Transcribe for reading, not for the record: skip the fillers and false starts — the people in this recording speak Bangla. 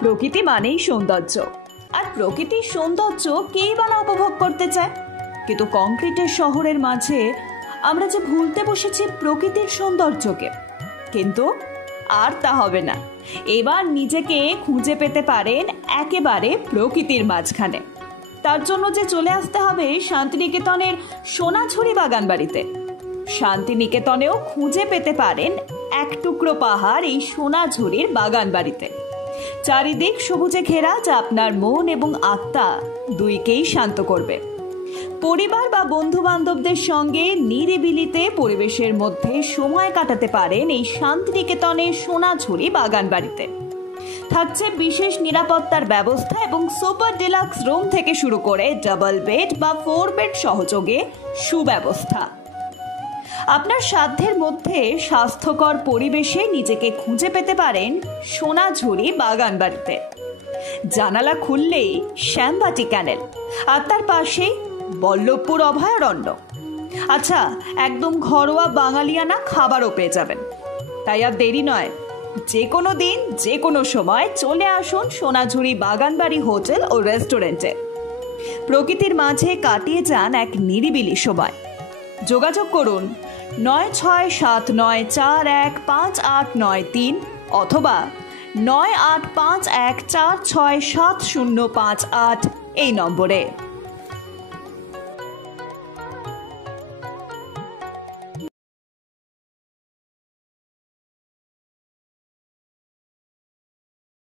প্রকৃতি মানেই সৌন্দর্য, আর প্রকৃতির সৌন্দর্য কেই বা না উপভোগ করতে চায়। কিন্তু কংক্রিটের শহরের মাঝে আমরা যে ভুলতে বসেছি প্রকৃতির সৌন্দর্যকে। কিন্তু আর তা হবে না, এবার নিজেকে খুঁজে পেতে পারেন একেবারে প্রকৃতির মাঝখানে। তার জন্য যে চলে আসতে হবে শান্তিনিকেতনের সোনাঝুরি বাগান বাড়িতে। শান্তিনিকেতনেও খুঁজে পেতে পারেন এক টুকরো পাহাড় এই সোনাঝুরির বাগান বাড়িতে। চারিদিক সবুজে ঘেরা, যা আপনার মন এবং আত্মা দুইকেই শান্ত করবে। পরিবার বা বন্ধু বান্ধবদের সঙ্গে নিরিবিলিতে পরিবেশের মধ্যে সময় কাটাতে পারেন এই শান্তিনিকেতনের সোনাঝুরি বাগান বাড়িতে। থাকছে বিশেষ নিরাপত্তার ব্যবস্থা এবং সুপার ডিলাক্স রুম থেকে শুরু করে ডাবল বেড বা 4 বেড সহযোগে সুব্যবস্থা। আপনার সাধ্যের মধ্যে স্বাস্থ্যকর পরিবেশে নিজেকে খুঁজে পেতে পারেন সোনাঝুরি বাগান বাড়িতে। জানালা খুললেই শ্যামবাটি ক্যানেল, আর তার পাশে বল্লভপুর অভয়ারণ্য। আচ্ছা, একদম ঘরোয়া বাঙালিয়ানা খাবারও পেয়ে যাবেন। তাই আর দেরি নয়, যে কোনো দিন যে কোনো সময় চলে আসুন সোনাঝুরি বাগানবাড়ি হোটেল ও রেস্টুরেন্টে। প্রকৃতির মাঝে কাটিয়ে যান এক নিরিবিলি সময়। যোগাযোগ করুন 9679415893 অথবা 9851467058 এই নম্বরে।